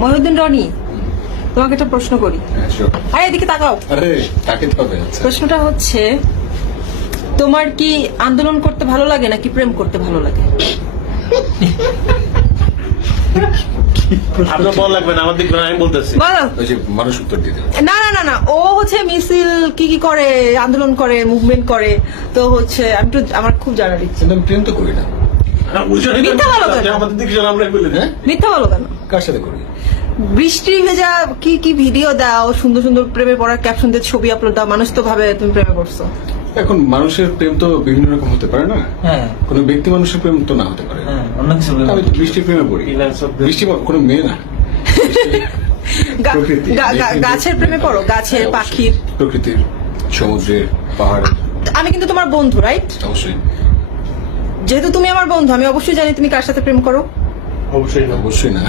মহিউদ্দিন রনি, তোমাকে একটা প্রশ্ন করি। আরে এদিকে তাকাও। আরে তাকে তো হবে। আচ্ছা, প্রশ্নটা হচ্ছে, তোমার কি আন্দোলন করতে ভালো লাগে নাকি প্রেম করতে ভালো লাগে? আপনার বল লাগবে না, আমার দেখবেন, আমি বলতেছি। বলো। ওই যে মানুষ উত্তর দিয়ে দেবে। না না না না, ও হচ্ছে মিছিল কি কি করে, আন্দোলন করে, মুভমেন্ট করে, তো হচ্ছে আমি তো আমার খুব জানার ইচ্ছে। কিন্তু আমি প্রেম তো করি না। মিথ্যা বলো কেন? আমাদের দিকে যেন আমরা বলি, হ্যাঁ? মিথ্যা বলো কেন? কার সাথে করি? বৃষ্টি ভেজা কি কি ভিডিও দাও, সুন্দর সুন্দর প্রেমে পড়ার ক্যাপশন দিয়ে ছবি আপলোড দাও, মানুষ তো ভাবে তুমি প্রেমে পড়ছো। এখন মানুষের প্রেম তো বিভিন্ন রকম হতে পারে না। হ্যাঁ, কোনো ব্যক্তি মানুষের প্রেম তো না হতে পারে। হ্যাঁ, অন্য কিছু আমি তো বৃষ্টির প্রেমে পড়ি। বৃষ্টি কোনো মেয়ে না। প্রকৃতি, গাছের প্রেমে পড়ো, গাছের, অবশ্যই। পাখির, প্রকৃতির, সমুদ্রের, পাহাড়ের। আমি কিন্তু তোমার বন্ধু, রাইট? অবশ্যই যেহেতু তুমি আমার বন্ধু, আমি অবশ্যই জানি তুমি কার সাথে প্রেম করো। অবশ্যই না। অবশ্যই না।